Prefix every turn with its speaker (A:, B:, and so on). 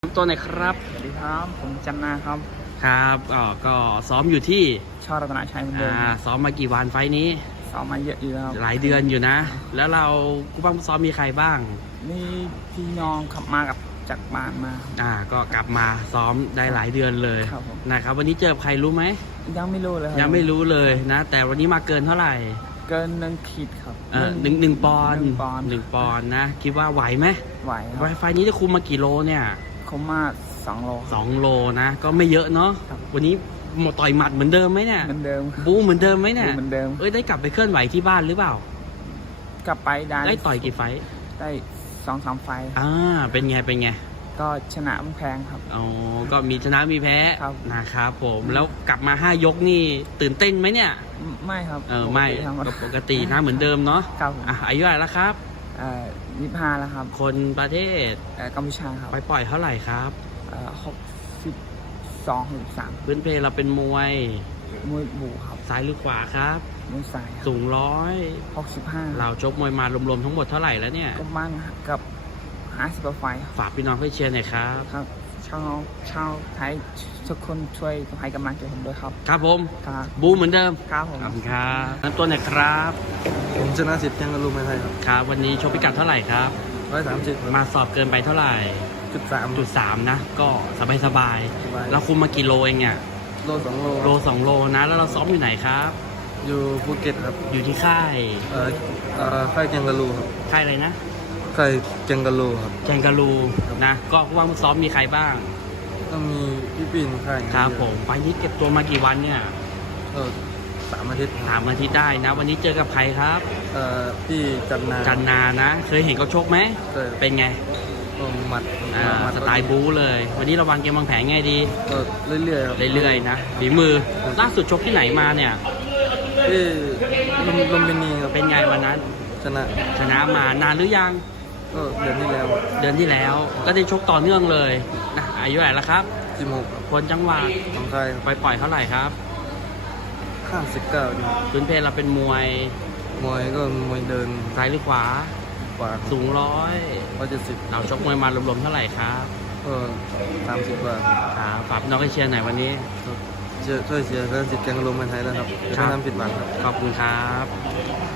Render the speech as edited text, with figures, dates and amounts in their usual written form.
A: ตัวไหนครับ
B: สวัสดีครับผมจันนาครับ
A: ครับก็ซ้อมอยู่ที่
B: ช่อรัตนชัยเหมือนเดิม
A: ซ้อมมากี่วันไฟนี้
B: ซ้อมมาเยอะอยู่แล้ว
A: หลายเดือนอยู่นะ แล้วเราผู้บังคับซ้อมมีใครบ้าง
B: นี่พี่น้องขับมากับจากบ้านมา
A: ก็กลับมาซ้อมได้หลายเดือนเลยนะครับวันนี้เจอใครรู้ไหม
B: ยังไม่รู้เลย
A: ยังไม่รู้เลยนะแต่วันนี้มาเกินเท่าไหร่
B: เกิน1 ขีดครับ
A: หนึ่งปอนด์นะคิดว่าไหวไหม
B: ไหวครับ
A: ไฟนี้จะคุมมากี่โลเนี่ย
B: คุมมา2 โล
A: 2 โลนะก็ไม่เยอะเนาะวันนี้หมดต่อยหมัดเหมือนเดิมไหมเนี่ย
B: เหมือนเดิม
A: บูเหมือนเดิมไหมเนี่ย
B: เหมือนเดิม
A: ได้กลับไปเคลื่อนไหวที่บ้านหรือเปล่า
B: กลับไป
A: ได้ต่อยกี่ไฟ
B: ได้2-3 ไฟ
A: เป็นไง
B: ก็ชนะแพ้ครับ
A: ก็มีชนะมีแพ้นะครับผมแล้วกลับมา5 ยกนี่ตื่นเต้นไหมเนี่ย
B: ไม่ครับ
A: ไม่ปกตินะเหมือนเดิมเนาะ
B: ครับ
A: อายุเท่าไหร่แล้วครับ
B: 25แล้วครับ
A: คนประเทศ
B: กัมพูชาครับ
A: ไปปล่อยเท่าไหร่ครับ
B: 62-63
A: พื้นเพเราเป็นมวย
B: บูครับ
A: ซ้ายหรือขวาครับ
B: มวยซ้าย
A: สูง
B: 165
A: เราชกมวยมารวมๆทั้งหมดเท่าไหร่แล้วเนี่ย
B: ก็มั่งกับ50 ไฟ
A: ฝากพี่น้องเพื่อเชียร์หน่อยครับ
B: ชาวไทยทุกคนช่วยให้กำลังใจผมด้วยครับ
A: ครับผมบูเหมือนเดิม
B: ครับผม
A: ครับน้ำตัวไหนครับ
C: ผมชนะ10ยังกระลุมไม่ใช่ครับ
A: ครับวันนี้ชกพิกัดเท่าไหร่ครับ
C: 130
A: มาสอบเกินไปเท่าไหร่
C: 3.3
A: นะก็สบายเราคุมมากี่โลเองเนี่ย
C: โล
A: 2 โลนะแล้วเราซ้อมอยู่ไหนครับ
C: อยู่ภูเก็ตครับ
A: อยู่ที่ค่าย
C: ค่ายแกงกะลูครับ
A: ค่ายอะไรนะ
C: ค่ายแกงกะลูครับ
A: แกงกะลูนะก็ว่างซ้อมมีใครบ้าง
C: ก็มีพี่ปิ่นค่าย
A: ครับผมไปนี้เก็บตัวมากี่วันเนี่ย
C: 3 อาทิตย์
A: ได้นะวันนี้เจอกับใครครับ
C: พี่จันนา
A: นะเคยเห็นเขาชกไหมเป็นไง
C: หมัด
A: สไตล์บู๊เลยวันนี้เราวางเกมวางแผนไงดี
C: เ
A: รื่อยๆนะฝีมือล่าสุดชกที่ไหนมาเนี่ย
C: ที่ลุมพินีครับ
A: เป็นไงวันนั้นชนะมานานหรือยัง
C: เดือนที่
A: แล้วก็ได้ชกต่อเนื่องเลยนะอายุเท่าไหร่แล้วครับ
C: 16
A: คนจังหวัด
C: หนองคาย
A: ไปปล่อยเท่าไหร่ครับ
C: 59
A: พื้นเพเราเป็นมวย
C: ก็มวยเดิน
A: ซ้ายหรือขวาสูง
C: 170
A: เราชกมวยมารวมๆเท่าไหร่ครับ
C: 30 กว่า
A: ฝากน้องให้เชียร์หน่อยวันนี้
C: ช่วยเชียร์กัน10แกงกะลุมเมืองไทยแล้วครับจะไม่ทำผิดหวังครับ
A: ขอบคุณครับ